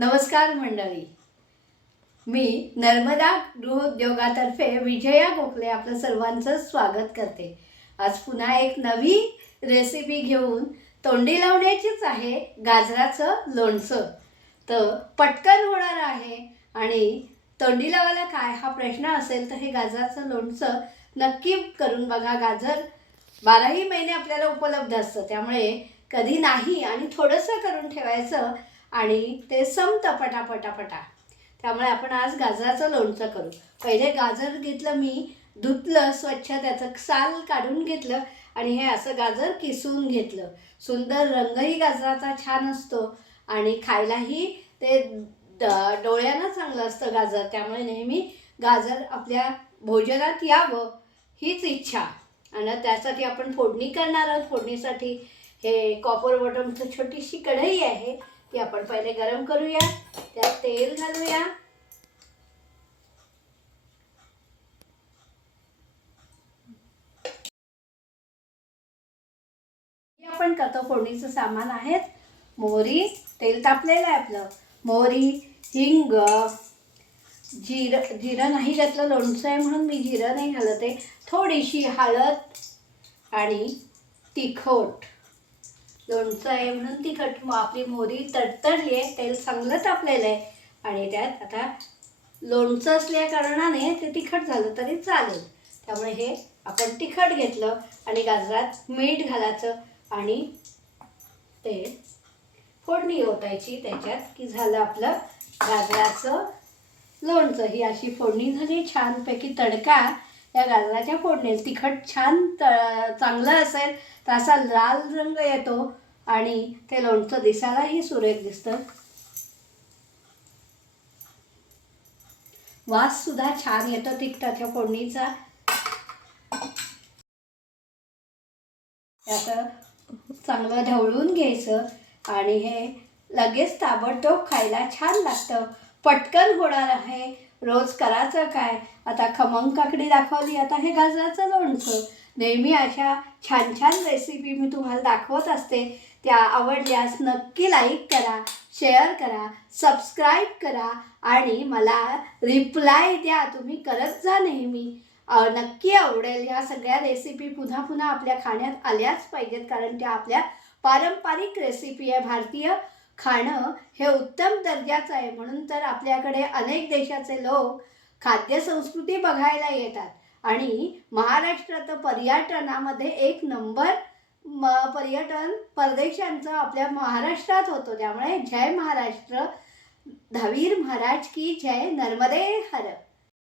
नमस्कार मंडळी, मी नर्मदा गृहोद्योगातर्फे विजया गोखले आपलं सर्वांचं स्वागत करते। आज पुन्हा एक नवी रेसिपी घेऊन तोंडी लावण्याचीच आहे, गाजराचं लोणचं। तर पटकन होणार आहे आणि तोंडी लावायला काय हा प्रश्न असेल तर हे गाजराचं लोणचं नक्की करून बघा। गाजर 12ही महिने आपल्याला उपलब्ध असतं, त्यामुळे कधी नाही आणि थोडंसं करून ठेवायचं आणि ते संपतं पटापटापटा। त्यामुळे आपण आज गाजराचं लोणचं करू। पहिले गाजर घेतलं, मी धुतलं स्वच्छ, त्याचं साल काढून घेतलं आणि हे असं गाजर किसून घेतलं। सुंदर रंगही गाजराचा छान असतो आणि खायलाही ते डोळ्यांना चांगलं असतं गाजर, त्यामुळे नेहमी गाजर आपल्या भोजनात यावं हीच इच्छा। आणि त्यासाठी आपण फोडणी करणार आहोत। फोडणीसाठी हे कॉपर बॉटमचं छोटीशी कढई आहे, ती आपण पहिले गरम करूया। त्यात तेल घालूया, आपण करतो फोडणीचं सामान आहेत मोहरी, तेल तापलेलं आहे आपलं, मोहरी, हिंग, जिरं नाही घातलं, लोणचं आहे म्हणून मी जिरं नाही घालत आहे, थोडीशी हळद आणि तिखट। लोणचं आहे म्हणून तिखट। मग आपली मोहरी तडतडली आहे, तेल चांगलं तापलेलं आहे आणि त्यात आता लोणचं असल्या कारणाने ते तिखट झालं तरी चालेल, त्यामुळे हे आपण तिखट घेतलं आणि गाजरात मीठ घालायचं आणि ते फोडणी ओतायची त्याच्यात की झालं आपलं गाजराचं लोणचं। ही अशी फोडणी झाली छानपैकी। तडका या गाजराच्या फोडणीत तिखट छान चांगलं असेल तर असा लाल रंग येतो आणि ते लोणचं दिसायलाही सुरेख दिसतं। वास सुद्धा छान येतो तिखटाच्या फोडणीचा। त्याचं चांगलं ढवळून घ्यायचं आणि हे लगेच ताबडतोब खायला छान लागतं। पटकन होणार आहे, रोज करायचं काय। आता खमंग काकडी दाखवली, आता हे गाजराचं लोणचं। नेहमी अशा छान छान रेसिपी मी तुम्हाला दाखवत असते, त्या आवडल्यास नक्की लाईक करा, शेअर करा, सबस्क्राईब करा आणि मला रिप्लाय द्या। तुम्ही करत जा नेहमी, नक्की आवडेल। ह्या सगळ्या रेसिपी पुन्हा पुन्हा आपल्या खाण्यात आल्याच पाहिजेत, कारण त्या आपल्या पारंपरिक रेसिपी आहे। भारतीय खाणं हे उत्तम दर्जाचं आहे, म्हणून तर आपल्याकडे अनेक देशाचे लोक खाद्यसंस्कृती बघायला येतात आणि महाराष्ट्र तर पर्यटनामध्ये एक नंबर पर्यटन परदेशांचं आपल्या महाराष्ट्रात होतं। त्यामुळे जय महाराष्ट्र, धवीर महाराज की जय, नर्मदे हर।